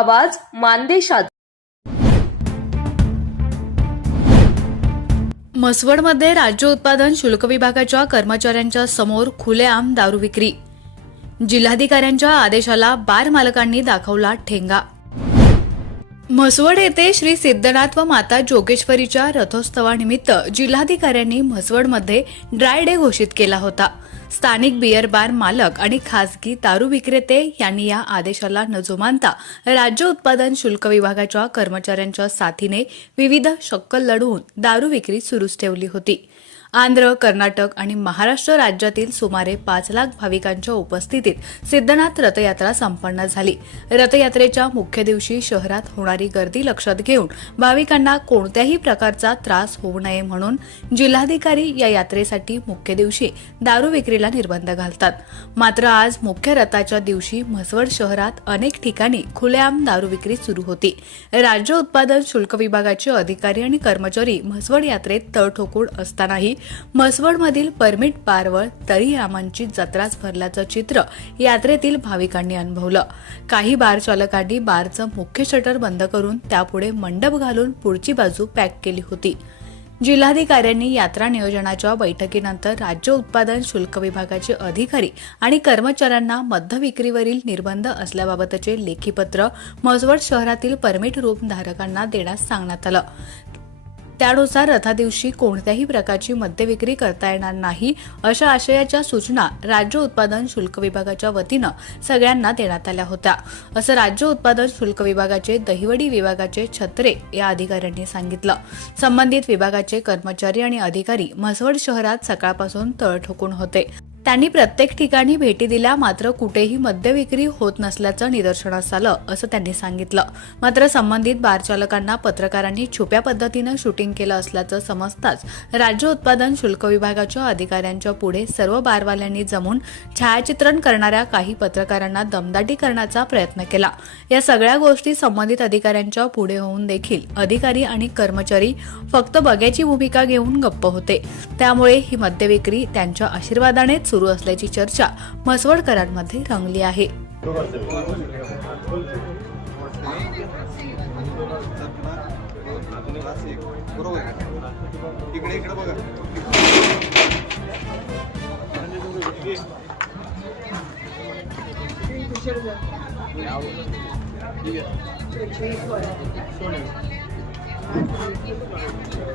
आवाज मानदेशात. म्हसवडमध्ये राज्य उत्पादन शुल्क विभागाच्या कर्मचाऱ्यांच्या समोर खुलेआम दारू विक्री. जिल्हाधिकाऱ्यांच्या आदेशाला बार मालकांनी दाखवला ठेंगा. म्हसवड येथे श्री सिद्धनाथ व माता जोगेश्वरीच्या रथोत्सवानिमित्त जिल्हाधिकाऱ्यांनी म्हसवडमध्ये ड्राय डे घोषित केला होता. स्थानिक बियर बार मालक आणि खासगी दारू विक्रेते यांनी या आदेशाला न जुमानता राज्य उत्पादन शुल्क विभागाच्या कर्मचाऱ्यांच्या साथीने विविध शक्कल लढवून दारू विक्री सुरूच ठेवली होती. आंध्र कर्नाटक आणि महाराष्ट्र राज्यातील सुमारे पाच लाख भाविकांच्या उपस्थितीत सिद्धनाथ रथयात्रा संपन्न झाली. रथयात्रेच्या मुख्य दिवशी शहरात होणारी गर्दी लक्षात घेऊन भाविकांना कोणत्याही प्रकारचा त्रास होऊ नये म्हणून जिल्हाधिकारी या यात्रेसाठी मुख्य दिवशी दारू विक्रीला निर्बंध घालतात. मात्र आज मुख्य रथाच्या दिवशी म्हसवड शहरात अनेक ठिकाणी खुलेआम दारू विक्री सुरू होती. राज्य उत्पादन शुल्क विभागाचे अधिकारी आणि कर्मचारी म्हसवड यात्रेत तळ ठोकून असतानाही म्हसवडमधील परमिट बारवळ तरी रामांची जत्राच भरल्याचं चित्र यात्रेतील भाविकांनी अनुभवलं. काही बार चालकांनी बारचं मुख्य शटर बंद करून त्यापुढे मंडप घालून पुढची बाजू पॅक केली होती. जिल्हाधिकाऱ्यांनी यात्रा नियोजनाच्या बैठकीनंतर राज्य उत्पादन शुल्क विभागाचे अधिकारी आणि कर्मचाऱ्यांना मद्य विक्रीवरील निर्बंध असल्याबाबतचे लेखीपत्र म्हसवड शहरातील परमिट रूपधारकांना देण्यास सांगण्यात आलं. त्यानुसार रथादिवशी कोणत्याही प्रकारची मद्यविक्री करता येणार नाही अशा आशयाच्या सूचना राज्य उत्पादन शुल्क विभागाच्या वतीनं सगळ्यांना देण्यात आल्या होत्या. असं राज्य उत्पादन शुल्क विभागाचे दहिवडी विभागाचे छत्रे या अधिकाऱ्यांनी सांगितलं. संबंधित विभागाचे कर्मचारी आणि अधिकारी म्हसवड शहरात सकाळपासून तळ ठोकून होते. त्यांनी प्रत्येक ठिकाणी भेटी दिल्या मात्र कुठेही मद्य विक्री होत नसल्याचं निदर्शनास आलं असं त्यांनी सांगितलं. मात्र संबंधित बारचालकांना पत्रकारांनी छुप्या पद्धतीनं शूटिंग केलं असल्याचं समजताच राज्य उत्पादन शुल्क विभागाच्या अधिकाऱ्यांच्या पुढे सर्व बारवाल्यांनी जमून छायाचित्रण करणाऱ्या काही पत्रकारांना दमदाटी करण्याचा प्रयत्न केला. या सगळ्या गोष्टी संबंधित अधिकाऱ्यांच्या पुढे होऊन देखील अधिकारी आणि कर्मचारी फक्त बघ्याची भूमिका घेऊन गप्प होते. त्यामुळे ही मद्यविक्री त्यांच्या आशीर्वादानेच सुरू असल्याची चर्चा म्हसवडकरांमध्ये रंगली आहे.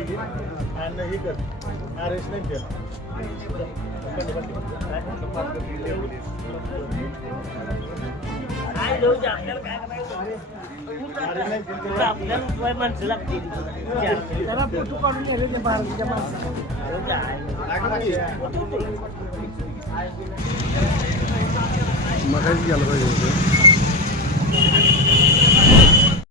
हे कर. अरेस्ट नाही केलं. आपल्याला माणसं लागतील. जरा फोटो काढून गेले भारतीच्या मगाच गेलं पाहिजे होतं.